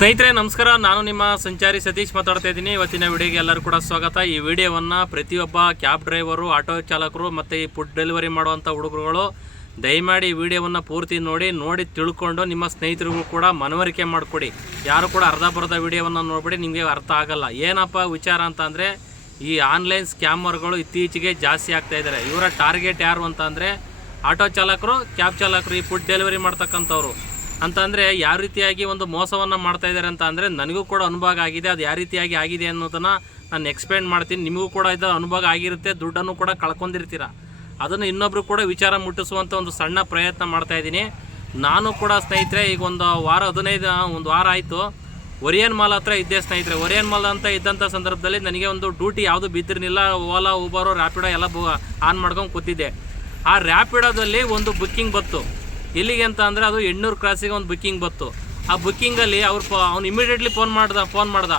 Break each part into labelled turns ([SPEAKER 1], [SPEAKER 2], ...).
[SPEAKER 1] ಸ್ನೇಹಿತರೆ, ನಮಸ್ಕಾರ. ನಾನು ನಿಮ್ಮ ಸಂಚಾರಿ ಸತೀಶ್ ಮಾತಾಡ್ತಾ ಇದ್ದೀನಿ. ಇವತ್ತಿನ ವಿಡಿಯೋಗೆ ಎಲ್ಲರೂ ಕೂಡ ಸ್ವಾಗತ. ಈ ವಿಡಿಯೋವನ್ನು ಪ್ರತಿಯೊಬ್ಬ ಕ್ಯಾಬ್ ಡ್ರೈವರು, ಆಟೋ ಚಾಲಕರು ಮತ್ತು ಈ ಫುಡ್ ಡೆಲಿವರಿ ಮಾಡುವಂಥ ಹುಡುಗರುಗಳು ದಯಮಾಡಿ ಈ ವಿಡಿಯೋವನ್ನು ಪೂರ್ತಿ ನೋಡಿ ನೋಡಿ ತಿಳ್ಕೊಂಡು ನಿಮ್ಮ ಸ್ನೇಹಿತರಿಗೂ ಕೂಡ ಮನವರಿಕೆ ಮಾಡಿಕೊಡಿ. ಯಾರು ಕೂಡ ಅರ್ಧ ಬರ್ಧ ವಿಡಿಯೋವನ್ನು ನೋಡಿಬಿಡಿ, ನಿಮಗೆ ಅರ್ಥ ಆಗಲ್ಲ. ಏನಪ್ಪ ವಿಚಾರ ಅಂತ ಅಂದರೆ, ಈ ಆನ್ಲೈನ್ ಸ್ಕ್ಯಾಮರ್ಗಳು ಇತ್ತೀಚೆಗೆ ಜಾಸ್ತಿ ಆಗ್ತಾ ಇದ್ದಾರೆ ಇವರ ಟಾರ್ಗೆಟ್ ಯಾರು ಅಂತ ಅಂದರೆ, ಆಟೋ ಚಾಲಕರು, ಕ್ಯಾಬ್ ಚಾಲಕರು ಈ ಫುಡ್ ಡೆಲಿವರಿ ಮಾಡ್ತಕ್ಕಂಥವ್ರು. ಅಂತಂದರೆ ಯಾವ ರೀತಿಯಾಗಿ ಒಂದು ಮೋಸವನ್ನು ಮಾಡ್ತಾ ಇದ್ದಾರೆ ಅಂತ ಅಂದರೆ ನನಗೂ ಕೂಡ ಅನುಭವ ಆಗಿದೆ, ಅದು ಯಾವ ರೀತಿಯಾಗಿ ಆಗಿದೆ ಅನ್ನೋದನ್ನು ನಾನು ಎಕ್ಸ್ಪ್ಲೇನ್ ಮಾಡ್ತೀನಿ. ನಿಮಗೂ ಕೂಡ ಇದು ಅನುಭವ ಆಗಿರುತ್ತೆ, ದುಡ್ಡನ್ನು ಕೂಡ ಕಳ್ಕೊಂಡಿರ್ತೀರ. ಅದನ್ನು ಇನ್ನೊಬ್ರು ಕೂಡ ವಿಚಾರ ಮುಟ್ಟಿಸುವಂಥ ಒಂದು ಸಣ್ಣ ಪ್ರಯತ್ನ ಮಾಡ್ತಾ ಇದ್ದೀನಿ. ನಾನು ಕೂಡ ಸ್ನೇಹಿತರೆ, ಈಗ ಒಂದು ವಾರ ಹದಿನೈದು, ಒಂದು ವಾರ ಆಯಿತು. ಒರಿಯನ್ ಮಾಲ್ ಹತ್ರ ಇದ್ದೆ ಸ್ನೇಹಿತರೆ. ಒರಿಯನ್ ಮಾಲ್ ಅಂತ ಇದ್ದಂಥ ಸಂದರ್ಭದಲ್ಲಿ ನನಗೆ ಒಂದು ಡ್ಯೂಟಿ ಯಾವುದು ಬಿದ್ದಿರಲಿಲ್ಲ. ಓಲಾ ಊಬರು ರ್ಯಾಪಿಡೋ ಎಲ್ಲ ಆನ್ ಮಾಡ್ಕೊಂಡು ಕೂತಿದ್ದೆ. ಆ ರ್ಯಾಪಿಡೋದಲ್ಲಿ ಒಂದು ಬುಕ್ಕಿಂಗ್ ಬತ್ತು ಎಲ್ಲಿಗೆ ಅಂತ ಅಂದರೆ ಅದು ಎಣ್ಣೂರು ಕ್ರಾಸಿಗೆ ಒಂದು ಬುಕ್ಕಿಂಗ್ ಬತ್ತು ಆ ಬುಕ್ಕಿಂಗಲ್ಲಿ ಅವ್ರು ಪ ಅವ್ನು ಇಮಿಡಿಯೇಟ್ಲಿ ಫೋನ್ ಮಾಡ್ದ ಫೋನ್ ಮಾಡ್ದ,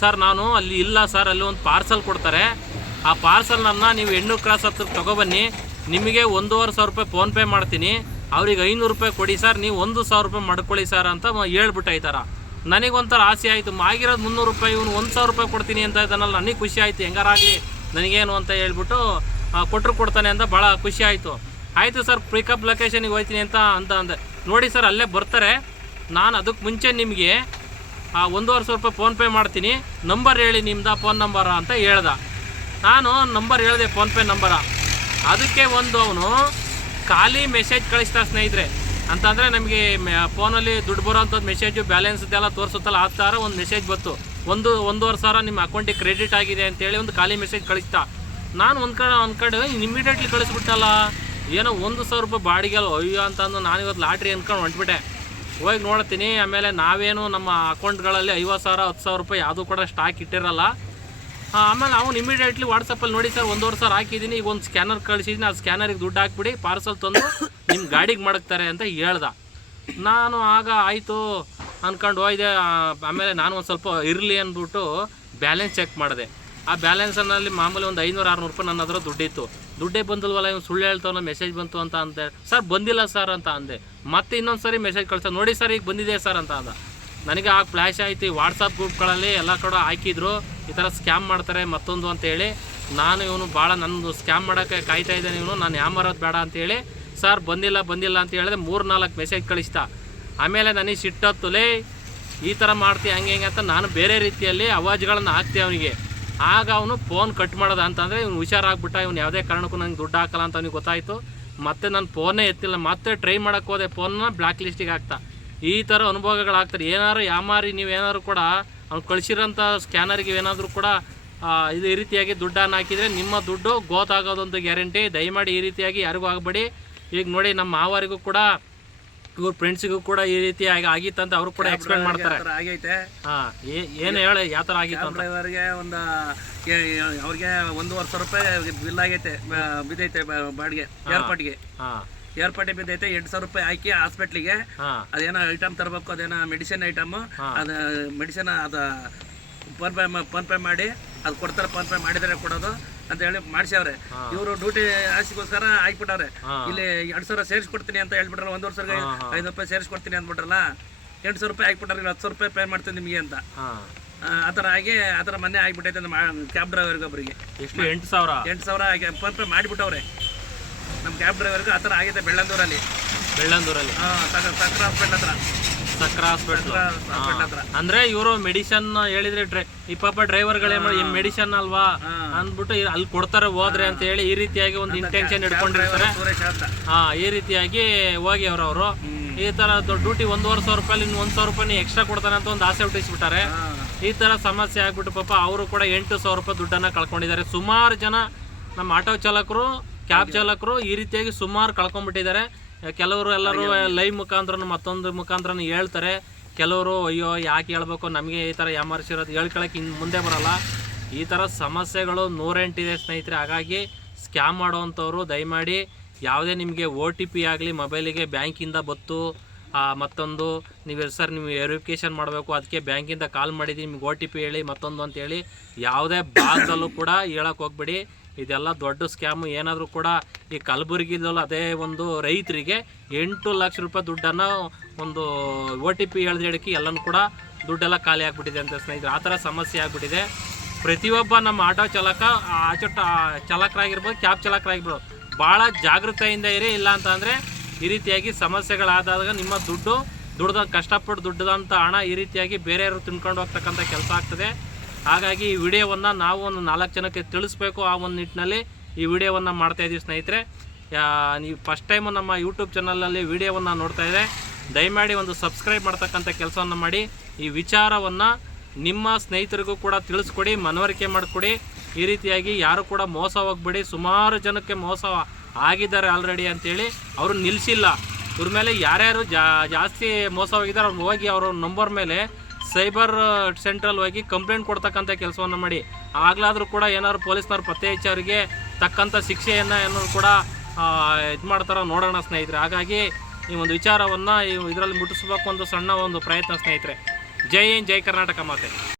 [SPEAKER 1] ಸರ್, ನಾನು ಅಲ್ಲಿ ಇಲ್ಲ, ಸರ್, ಅಲ್ಲಿ ಒಂದು ಪಾರ್ಸಲ್ ಕೊಡ್ತಾರೆ. ಆ ಪಾರ್ಸಲ್ನನ್ನು ನೀವು ಎಣ್ಣೂರು ಕ್ರಾಸ್ ಹತ್ರ ತೊಗೊಬನ್ನಿ. ನಿಮಗೆ ಒಂದೂವರೆ ಸಾವಿರ ರೂಪಾಯಿ ಫೋನ್ಪೇ ಮಾಡ್ತೀನಿ. ಅವ್ರಿಗೆ ಐನೂರು ರೂಪಾಯಿ ಕೊಡಿ, ಸರ್, ನೀವು ಒಂದು ಸಾವಿರ ರೂಪಾಯಿ ಮಾಡ್ಕೊಳ್ಳಿ, ಸರ್, ಅಂತ ಹೇಳ್ಬಿಟ್ಟಾಯ್ತಾರ ನನಗೊಂಥರ ಆಸೆ ಆಯಿತು. ಆಗಿರೋದು ಮುನ್ನೂರು ರೂಪಾಯಿ, ಇವನು ಒಂದು ಸಾವಿರ ರೂಪಾಯಿ ಕೊಡ್ತೀನಿ, ಅಂತ ಇದ್ದಾನಲ್ಲ, ನನಗೆ ಖುಷಿ ಆಯಿತು ಹೆಂಗಾರಾಗಲಿ ನನಗೇನು, ಅಂತ ಹೇಳ್ಬಿಟ್ಟು ಕೊಟ್ಟರು ಕೊಡ್ತಾನೆ ಅಂತ ಭಾಳ ಖುಷಿ ಆಯಿತು. ಆಯಿತು ಸರ್ ಪಿಕಪ್ ಲೊಕೇಶನಿಗೆ ಹೋಗ್ತೀನಿ ಅಂತ ಅಂತ ಅಂದೆ. ನೋಡಿ ಸರ್, ಅಲ್ಲೇ ಬರ್ತಾರೆ. ನಾನು ಅದಕ್ಕೆ ಮುಂಚೆ ನಿಮಗೆ, ಆ, ಒಂದೂವರೆ ಸಾವಿರ ರೂಪಾಯಿ ಫೋನ್ಪೇ ಮಾಡ್ತೀನಿ. ನಂಬರ್ ಹೇಳಿ ನಿಮ್ದು ಫೋನ್ ನಂಬರ ಅಂತ ಹೇಳ್ದ. ನಾನು ನಂಬರ್ ಹೇಳಿದೆ ಫೋನ್ಪೇ ನಂಬರ ಅದಕ್ಕೆ ಒಂದು ಅವನು ಖಾಲಿ ಮೆಸೇಜ್ ಕಳಿಸ್ತಾ ಸ್ನೇಹಿತರೆ. ಅಂತಂದರೆ ನಮಗೆ ಫೋನಲ್ಲಿ ದುಡ್ಡು ಬರೋವಂಥದ್ದು ಮೆಸೇಜು ಬ್ಯಾಲೆನ್ಸ್ ಇದೆಲ್ಲ ತೋರಿಸುತ್ತಲ್ಲ, ಆ ಥರ ಒಂದು ಮೆಸೇಜ್ ಬಂತು. ಒಂದು, ಒಂದೂವರೆ ಸಾವಿರ ನಿಮ್ಮ ಅಕೌಂಟಿಗೆ ಕ್ರೆಡಿಟ್ ಆಗಿದೆ ಅಂತೇಳಿ ಒಂದು ಖಾಲಿ ಮೆಸೇಜ್ ಕಳಿಸ್ತಾ ನಾನು ಒಂದು ಕಡೆ ಒಂದು ಕಡೆ ಇಮಿಡಿಯೇಟ್ಲಿ ಕಳಿಸ್ಬಿಟ್ಟಲ್ಲ. ಏನೋ ಒಂದು ಸಾವಿರ ರೂಪಾಯಿ ಬಾಡಿಗೆ ಅಲ್ಲ ಅಯ್ಯೋ ಅಂತಂದು ನಾನು ಇವತ್ತು ಲಾಟ್ರಿ ಅಂದ್ಕೊಂಡು ಹೊಂಟ್ಬಿಟ್ಟೆ. ಹೋಗಿ ನೋಡ್ತೀನಿ ಆಮೇಲೆ ನಾವೇನು ನಮ್ಮ ಅಕೌಂಟ್ಗಳಲ್ಲಿ ಐವತ್ತು ಸಾವಿರ, ಹತ್ತು ಸಾವಿರ ರೂಪಾಯಿ ಯಾವುದೂ ಕೂಡ ಸ್ಟಾಕ್ ಇಟ್ಟಿರಲ್ಲ. ಆಮೇಲೆ ಅವ್ನು ಇಮಿಡಿಯೇಟ್ಲಿ ವಾಟ್ಸಪ್ಪಲ್ಲಿ ನೋಡಿ, ಸರ್, ಒಂದೂವರೆ ಸಾವಿರ ಹಾಕಿದ್ದೀನಿ, ಈಗ ಒಂದು ಸ್ಕ್ಯಾನರ್ ಕಳಿಸಿದ್ದೀನಿ, ಆ ಸ್ಕ್ಯಾನರಿಗೆ ದುಡ್ಡು ಹಾಕ್ಬಿಡಿ ಪಾರ್ಸಲ್ ತಂದು ನಿಮ್ಮ ಗಾಡಿಗೆ ಮಡಗ್ತಾರೆ ಅಂತ ಹೇಳ್ದ. ನಾನು ಆಗ ಆಯಿತು ಅಂದ್ಕೊಂಡು ಹೋಯ್ದೆ ಆಮೇಲೆ ನಾನು ಒಂದು ಸ್ವಲ್ಪ ಇರಲಿ ಅಂದ್ಬಿಟ್ಟು ಬ್ಯಾಲೆನ್ಸ್ ಚೆಕ್ ಮಾಡಿದೆ. ಆ ಬ್ಯಾಲೆನ್ಸಲ್ಲಿ ಮಾಮೂಲಿ ಒಂದು ಐನೂರು, ಆರುನೂರು ರೂಪಾಯಿ ನನ್ನ ಹತ್ರ ದುಡ್ಡಿತ್ತು. ದುಡ್ಡೇ ಬಂದಲ್ವಲ್ಲ, ಇವ್ನು ಸುಳ್ಳು ಹೇಳ್ತಾವಲ್ಲ ಮೆಸೇಜ್ ಬಂತು ಅಂತ ಅಂದೆ. ಸರ್, ಬಂದಿಲ್ಲ ಸರ್ ಅಂತ ಅಂದೆ. ಮತ್ತೆ ಇನ್ನೊಂದು ಸರಿ ಮೆಸೇಜ್ ಕಳಿಸ ನೋಡಿ ಸರ್, ಈಗ ಬಂದಿದೆ ಸರ್ ಅಂತ ಅಂದ. ನನಗೆ ಆ ಫ್ಲ್ಯಾಶ್ ಆಯ್ತು. ಈ ವಾಟ್ಸಪ್ ಗ್ರೂಪ್ಗಳಲ್ಲಿ ಎಲ್ಲ ಕಡೆ ಹಾಕಿದ್ರು. ಈ ಥರ ಸ್ಕ್ಯಾಮ್ ಮಾಡ್ತಾರೆ ಮತ್ತೊಂದು ಅಂತೇಳಿ ನಾನು ಇವನು ಭಾಳ ನನ್ನದು ಸ್ಕ್ಯಾಮ್ ಮಾಡೋಕ್ಕೆ ಕಾಯ್ತಾ ಇದ್ದಾನೆ ಇವನು. ನಾನು ಯಾಮಾರೋದು ಬೇಡ ಅಂತೇಳಿ ಸರ್, ಬಂದಿಲ್ಲ ಬಂದಿಲ್ಲ ಅಂತ ಹೇಳಿದ್ರೆ ಮೂರು ನಾಲ್ಕು ಮೆಸೇಜ್ ಕಳಿಸ್ತಾ ಆಮೇಲೆ ನನಗೆ ಸಿಟ್ಟತ್ತುಲೇ, ಈ ಥರ ಮಾಡ್ತೀಯ, ಹಂಗೆ, ಹಿಂಗೆ ಅಂತ ನಾನು ಬೇರೆ ರೀತಿಯಲ್ಲಿ ಅವಾಜ್ಗಳನ್ನು ಹಾಕ್ತೆ ಅವನಿಗೆ. ಆಗ ಅವನು ಫೋನ್ ಕಟ್ ಮಾಡೋದ ಅಂತಂದರೆ ಇವ್ನು ಹುಷಾರಾಗ್ಬಿಟ್ಟ, ಇವ್ನು ಯಾವುದೇ ಕಾರಣಕ್ಕೂ ನಂಗೆ ದುಡ್ಡು ಹಾಕಲ್ಲ ಅಂತ ಅವ್ನಿಗೆ ಗೊತ್ತಾಯಿತು. ಮತ್ತೆ ನಾನು ಫೋನೇ ಎತ್ತಿಲ್ಲ, ಮತ್ತೆ ಟ್ರೈ ಮಾಡೋಕ್ಕೆ ಹೋದೆ ಫೋನ್ನ ಬ್ಲ್ಯಾಕ್ ಲಿಸ್ಟಿಗೆ ಹಾಕ್ತಾ. ಈ ಥರ ಅನುಭವಗಳಾಗ್ತಾರೆ. ಏನಾರು ಯಾಮಾರಿ ನೀವು ಕೂಡ ಅವ್ನು ಕಳಿಸಿರೋಂಥ ಸ್ಕ್ಯಾನರ್ಗೆ ಏನಾದರೂ ಕೂಡ ಇದು ಈ ರೀತಿಯಾಗಿ ದುಡ್ಡನ್ನು ಹಾಕಿದರೆ ನಿಮ್ಮ ದುಡ್ಡು ಗೋತಾಗೋದೊಂದು ಗ್ಯಾರಂಟಿ ದಯಮಾಡಿ ಈ ರೀತಿಯಾಗಿ ಯಾರಿಗೂ ಆಗಬೇಡಿ. ಈಗ ನೋಡಿ, ನಮ್ಮ ಮಾವರಿಗೂ ಕೂಡ ಇವ್ರ ಫ್ರೆಂಡ್ಸಿಗೂ ಕೂಡ ಈ ರೀತಿ ಆಗಿ ಆಗಿತ್ತಂತ ಅವ್ರು ಕೂಡ ಎಕ್ಸ್ಪ್ಲೇನ್ ಮಾಡ್ತಾರೆ.
[SPEAKER 2] ಆಗೈತೆ.
[SPEAKER 1] ಹಾಂ ಏನು ಹೇಳಿ ಯಾವ ಥರ ಆಗಿತ್ತು ಅಂತ?
[SPEAKER 2] ಡ್ರೈವರ್ಗೆ ಒಂದು ಅವ್ರಿಗೆ ಒಂದೂವರೆ ಸಾವಿರ ರೂಪಾಯಿ ಬಿಲ್ ಆಗೈತೆ ಬಿದ್ದೈತೆ ಬಾಡಿಗೆ ಏರ್ಪಾಟ್ಗೆ
[SPEAKER 1] ಹಾಂ.
[SPEAKER 2] ಏರ್ಪಾಟಿಗೆ ಬಿದ್ದೈತೆ ಎಂಟು ಸಾವಿರ ರೂಪಾಯಿ ಹಾಕಿ ಹಾಸ್ಪಿಟ್ಲಿಗೆ. ಅದೇನೋ ಐಟಮ್ ತರಬೇಕು ಅದೇನೋ ಮೆಡಿಸಿನ್ ಐಟಮ್ ಅದು ಮೆಡಿಸಿನ್ ಅದು ಫೋನ್ ಪೇ ಫೋನ್ ಪೇ ಮಾಡಿ ಅದು ಕೊಡ್ತಾರೆ ಫೋನ್ ಪೇ ಮಾಡಿದರೆ ಕೊಡೋದು. ಅಂತ ಹೇಳಿ ಮಾಡಿಸ್ಯಾವ್ರೆ. ಇವರು ಡ್ಯೂಟಿ ಆಸೆಗೋಸ್ಕರ ಹಾಕ್ಬಿಟ್ಟವ್ರೆ ಇಲ್ಲಿ ಎರಡ್ ಸಾವಿರ ಸೇರಿಸ್ಕೊಡ್ತೀನಿ ಅಂತ ಹೇಳ್ಬಿಟ್ರಲ್ಲ ಒಂದೂವರೆ ಸಾವಿರ ಐದು ರೂಪಾಯಿ ಸೇರಿಸ್ಕೊಡ್ತೀನಿ ಅಂದ್ಬಿಟ್ರಲ್ಲ ಎಂಟು ಸಾವಿರ ರೂಪಾಯಿ ಹಾಕ್ಬಿಟ್ಟಾರೆ ಹತ್ತು ಸಾವಿರ ರೂಪಾಯಿ ಪೇ ಮಾಡ್ತೀನಿ ನಿಮಗೆ ಅಂತ. ಆ ಥರ ಆಗಿ ಆ ಥರ ಮೊನ್ನೆ ಆಗಿಬಿಟ್ಟೈತೆ ನಮ್ಮ ಕ್ಯಾಬ್ ಡ್ರೈವರ್ಗೆ ಒಬ್ಬರಿಗೆ
[SPEAKER 1] ಎಷ್ಟು ಎಂಟು ಸಾವಿರ?
[SPEAKER 2] ಎಂಟು ಸಾವಿರ ಆಗಿ ಫೋನ್ ಪೇ ಮಾಡಿಬಿಟ್ಟವ್ರೆ. ನಮ್ಮ ಕ್ಯಾಬ್ ಡ್ರೈವರ್ಗೆ ಆ ಥರ ಆಗೈತೆ ಬೆಳ್ಳಂದೂರಲ್ಲಿ.
[SPEAKER 1] ಬೆಳ್ಳಂದೂರಲ್ಲಿ?
[SPEAKER 2] ಹಾಂ ಸಕ್ರ ಹಾಸ್ಪಿಟ್ಲ್ ಹತ್ರ
[SPEAKER 1] ಸಕ್ರ ಹಾಸ್ಪಿಟ್ಲ್ ಅಂದ್ರೆ ಇವರು ಮೆಡಿಸನ್ ಹೇಳಿದ್ರೆ ಈ ಪಾಪ ಡ್ರೈವರ್ಗಳೇ ಮಾಡಿ ಮೆಡಿಸನ್ ಅಲ್ವಾ? ಅಂದ್ಬಿಟ್ಟು ಅಲ್ಲಿ ಕೊಡ್ತಾರೆ ಹೋದ್ರೆ ಅಂತ ಹೇಳಿ ಈ ರೀತಿಯಾಗಿ ಒಂದು ಇಂಟೆನ್ಷನ್ ಇಟ್ಕೊಂಡಿರ್ತಾರೆ. ಹಾ ಈ ರೀತಿಯಾಗಿ ಹೋಗಿ ಅವರು ಈ ತರ ಡ್ಯೂಟಿ ಒಂದೂವರೆ ಸಾವಿರ ರೂಪಾಯಿ ಇನ್ನು ಒಂದು ಸಾವಿರ ರೂಪಾಯಿ ಎಕ್ಸ್ಟ್ರಾ ಕೊಡ್ತಾನೆ ಅಂತ ಒಂದು ಆಸೆ ಹುಟ್ಟಿಸ್ಬಿಟ್ಟಾರೆ. ಈ ತರ ಸಮಸ್ಯೆ ಆಗ್ಬಿಟ್ಟು ಪಾಪ ಅವರು ಕೂಡ ಎಂಟು ಸಾವಿರ ರೂಪಾಯಿ ದುಡ್ಡನ್ನ ಕಳ್ಕೊಂಡಿದ್ದಾರೆ. ಸುಮಾರು ಜನ ನಮ್ಮ ಆಟೋ ಚಾಲಕರು ಕ್ಯಾಬ್ ಚಾಲಕರು ಈ ರೀತಿಯಾಗಿ ಸುಮಾರು ಕಳ್ಕೊಂಡ್ಬಿಟ್ಟಿದ್ದಾರೆ. ಕೆಲವರು ಎಲ್ಲರೂ ಲೈವ್ ಮುಖಾಂತರ ಮತ್ತೊಂದು ಮುಖಾಂತರ ಹೇಳ್ತಾರೆ. ಕೆಲವರು ಅಯ್ಯೋ ಯಾಕೆ ಹೇಳ್ಬೇಕು? ನಮಗೆ ಈ ಥರ ಯಾಮರ್ಸಿರೋದು ಹೇಳ್ಕೊಳಕ್ಕೆ ಇನ್ನು ಮುಂದೆ ಬರಲ್ಲ. ಈ ಥರ ಸಮಸ್ಯೆಗಳು ನೂರೆಂಟಿದೆ ಸ್ನೇಹಿತರೆ. ಹಾಗಾಗಿ ಸ್ಕ್ಯಾಮ್ ಮಾಡುವಂಥವ್ರು ದಯಮಾಡಿ ಯಾವುದೇ ನಿಮಗೆ ಓ ಟಿ ಪಿ ಆಗಲಿ ಮೊಬೈಲಿಗೆ ಬ್ಯಾಂಕಿಂದ ಬತ್ತು ಮತ್ತೊಂದು ನೀವು ಸರ್ ನೀವು ವೆರಿಫಿಕೇಷನ್ ಮಾಡಬೇಕು ಅದಕ್ಕೆ ಬ್ಯಾಂಕಿಂದ ಕಾಲ್ ಮಾಡಿದ್ದೀವಿ ನಿಮ್ಗೆ ಓ ಟಿ ಪಿ ಹೇಳಿ ಮತ್ತೊಂದು ಅಂತೇಳಿ ಯಾವುದೇ ಭಾಗದಲ್ಲೂ ಕೂಡ ಹೇಳೋಕ್ಕೆ ಹೋಗ್ಬೇಡಿ. ಇದೆಲ್ಲ ದೊಡ್ಡ ಸ್ಕ್ಯಾಮು. ಏನಾದರೂ ಕೂಡ ಈ ಕಲಬುರಗಿದಲ್ಲಿ ಅದೇ ಒಂದು ರೈತರಿಗೆ ಎಂಟು ಲಕ್ಷ ರೂಪಾಯಿ ದುಡ್ಡನ್ನು ಒಂದು ಓ ಟಿ ಪಿ ಹೇಳ್ದು ಎಲ್ಲನೂ ಕೂಡ ದುಡ್ಡೆಲ್ಲ ಖಾಲಿ ಆಗಿಬಿಟ್ಟಿದೆ ಅಂತ ಸ್ನೇಹಿತರೆ. ಆ ಥರ ಸಮಸ್ಯೆ ಆಗಿಬಿಟ್ಟಿದೆ. ಪ್ರತಿಯೊಬ್ಬ ನಮ್ಮ ಆಟೋ ಚಾಲಕ, ಆ ಆಟೋ ಟ- ಚಾಲಕರಾಗಿರ್ಬೋದು, ಕ್ಯಾಬ್ ಚಾಲಕರಾಗಿರ್ಬೋದು, ಭಾಳ ಜಾಗೃತೆಯಿಂದ ಇರಿ, ಇಲ್ಲ ಅಂತಂದರೆ ಈ ರೀತಿಯಾಗಿ ಸಮಸ್ಯೆಗಳಾದಾಗ ನಿಮ್ಮ ದುಡ್ಡು, ದುಡ್ದ ಕಷ್ಟಪಟ್ಟು ದುಡ್ಡದಂಥ ಹಣ ಈ ರೀತಿಯಾಗಿ ಬೇರೆಯವರು ತಿನ್ಕೊಂಡು ಹೋಗ್ತಕ್ಕಂಥ ಕೆಲಸ ಆಗ್ತದೆ. ಹಾಗಾಗಿ ಈ ವಿಡಿಯೋವನ್ನು ನಾವು ಒಂದು ನಾಲ್ಕು ಜನಕ್ಕೆ ತಿಳಿಸ್ಬೇಕು ಆ ಒಂದು ನಿಟ್ಟಿನಲ್ಲಿ ಈ ವಿಡಿಯೋವನ್ನು ಮಾಡ್ತಾ ಇದ್ದೀವಿ ಸ್ನೇಹಿತರೆ. ನೀವು ಫಸ್ಟ್ ಟೈಮು ನಮ್ಮ ಯೂಟ್ಯೂಬ್ ಚಾನಲಲ್ಲಿ ವಿಡಿಯೋವನ್ನು ನೋಡ್ತಾ ಇದ್ದರೆ ದಯಮಾಡಿ ಒಂದು ಸಬ್ಸ್ಕ್ರೈಬ್ ಮಾಡ್ತಕ್ಕಂಥ ಕೆಲಸವನ್ನು ಮಾಡಿ. ಈ ವಿಚಾರವನ್ನು ನಿಮ್ಮ ಸ್ನೇಹಿತರಿಗೂ ಕೂಡ ತಿಳಿಸ್ಕೊಡಿ, ಮನವರಿಕೆ ಮಾಡಿಕೊಡಿ. ಈ ರೀತಿಯಾಗಿ ಯಾರು ಕೂಡ ಮೋಸ ಹೋಗ್ಬೇಡಿ. ಸುಮಾರು ಜನಕ್ಕೆ ಮೋಸ ಆಗಿದ್ದಾರೆ ಆಲ್ರೆಡಿ ಅಂತೇಳಿ ಅವರು ನಿಲ್ಲಿಸಿಲ್ಲ ಇವ್ರ ಮೇಲೆ ಯಾರ್ಯಾರು ಜಾಸ್ತಿ ಮೋಸ ಹೋಗಿದ್ದಾರೆ ಅವ್ರು ಹೋಗಿ ಅವರ ನಂಬರ್ ಮೇಲೆ ಸೈಬರ್ ಸೆಂಟ್ರಲ್ ಹೋಗಿ ಕಂಪ್ಲೇಂಟ್ ಕೊಡ್ತಕ್ಕಂಥ ಕೆಲಸವನ್ನು ಮಾಡಿ. ಆಗ್ಲಾದ್ರೂ ಕೂಡ ಏನಾದ್ರು ಪೊಲೀಸ್ನವ್ರು ಪತ್ತೆ ಹಚ್ಚಿ ಅವರಿಗೆ ತಕ್ಕಂಥ ಶಿಕ್ಷೆಯನ್ನು ಏನೋ ಕೂಡ ಇದು ಮಾಡ್ತಾರೋ ನೋಡೋಣ ಸ್ನೇಹಿತರೆ. ಹಾಗಾಗಿ ಈ ಒಂದು ವಿಚಾರವನ್ನು ಇದರಲ್ಲಿ ಮುಟ್ಟಿಸ್ಬೇಕು ಒಂದು ಸಣ್ಣ ಒಂದು ಪ್ರಯತ್ನ ಸ್ನೇಹಿತರೆ. ಜೈ ಹಿಂದ್, ಜೈ ಕರ್ನಾಟಕ ಮಾತೆ.